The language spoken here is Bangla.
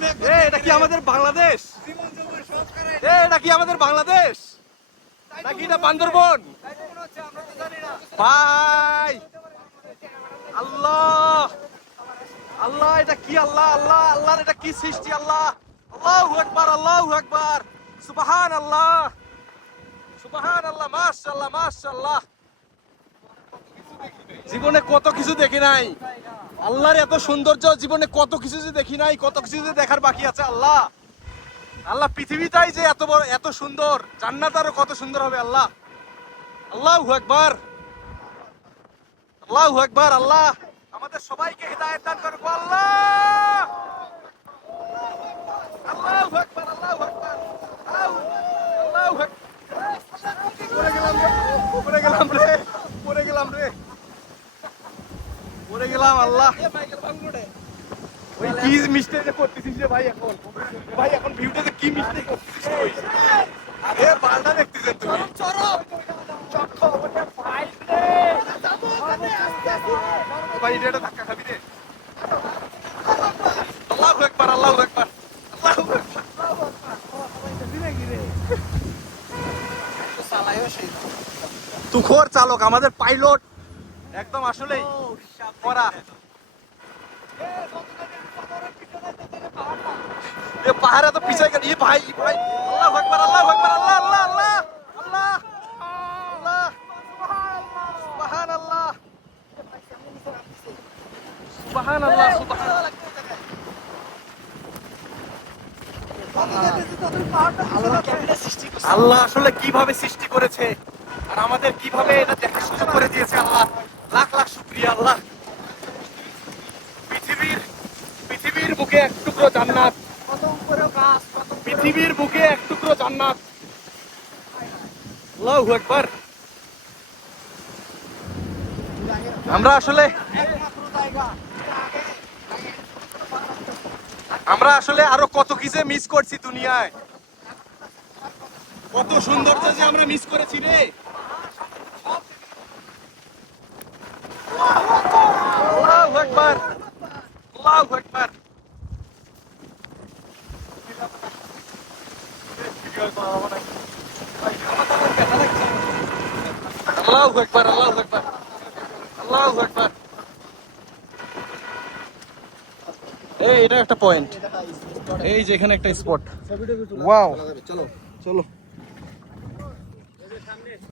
এটা কি আমাদের বাংলাদেশ? এটা কি আমাদের বাংলাদেশ? নাকি এটা বান্দরবন? ভাই! আল্লাহ! আল্লাহ, এটা কি আল্লাহ? আল্লাহ, আল্লাহর এটা কি সৃষ্টি আল্লাহ? আল্লাহু আকবার আল্লাহু আকবার! সুবহান আল্লাহ সুবহান আল্লাহ মাশাআল্লাহ মাশাআল্লাহ! জীবনে কত কিছু দেখি নাই। আল্লাহর এত সৌন্দর্য জীবনে কত কিছু যে দেখি নাই, কত কিছু যে দেখার বাকি আছে, আল্লাহ। আল্লাহ, পৃথিবীটাই যে এত বড়, এত সুন্দর, জান্নাত আরও কত সুন্দর হবে, আল্লাহ। আল্লাহ একবার আল্লাহ একবার আল্লাহ। আমাদের সবাইকে হৃদায়ত দান আল্লাহ আল্লাহু আকবার আল্লাহু আকবার আল্লাহু আল্লাহু আকবার পড়ে গেলাম রে পড়ে গেলাম রে পড়ে গেলাম রে পড়ে গেলাম আল্লাহ। ওই কি মিস্টেক করতেছিস রে ভাই এখন? ভাই এখন ভিউটা কি মিস্টেক করতেছিস তুই? এ পাল্টা দেখতেছেন তুমি। ভাই এটা ধাক্কা খাবি রে। আল্লাহু আকবার আল্লাহু আকবার আল্লাহু আকবার। তুখোর চালক আমাদের পাইলট। একদম আসলেই। করা এ পাহাড়ে তো পিছাই গেল। এ ভাই এ ভাই। আল্লাহু আকবার আল্লাহু আকবার, আল্লাহ আল্লাহ আল্লাহ আল্লাহ আল্লাহ। সুবহানাল্লাহ। সুবহানাল্লাহ সুবহানাল্লাহ। আল্লাহ আসলে কীভাবে সৃষ্টি করেছে? আর আমাদের কীভাবে এটা সুযোগ করে দিয়েছে আল্লাহ লাখ লাখ শুক্রিয়া আল্লাহ পৃথিবীর পৃথিবীর বুকে এক টুকরো জান্নাত। পৃথিবীর বুকে এক টুকরো জান্নাত। আল্লাহু আমরা আসলে আমরা আসলে আরও কত কি যে মিস করছি দুনিয়ায়। কত সৌন্দর্য যে আমরা মিস করেছি রে আল্লাহু আকবার আল্লাহু আকবার আল্লাহু আকবার আল্লাহু আকবার আল্লাহু আকবার এই এটা একটা পয়েন্ট এই যে এখানে একটা স্পট ওয়াও চলো চলো।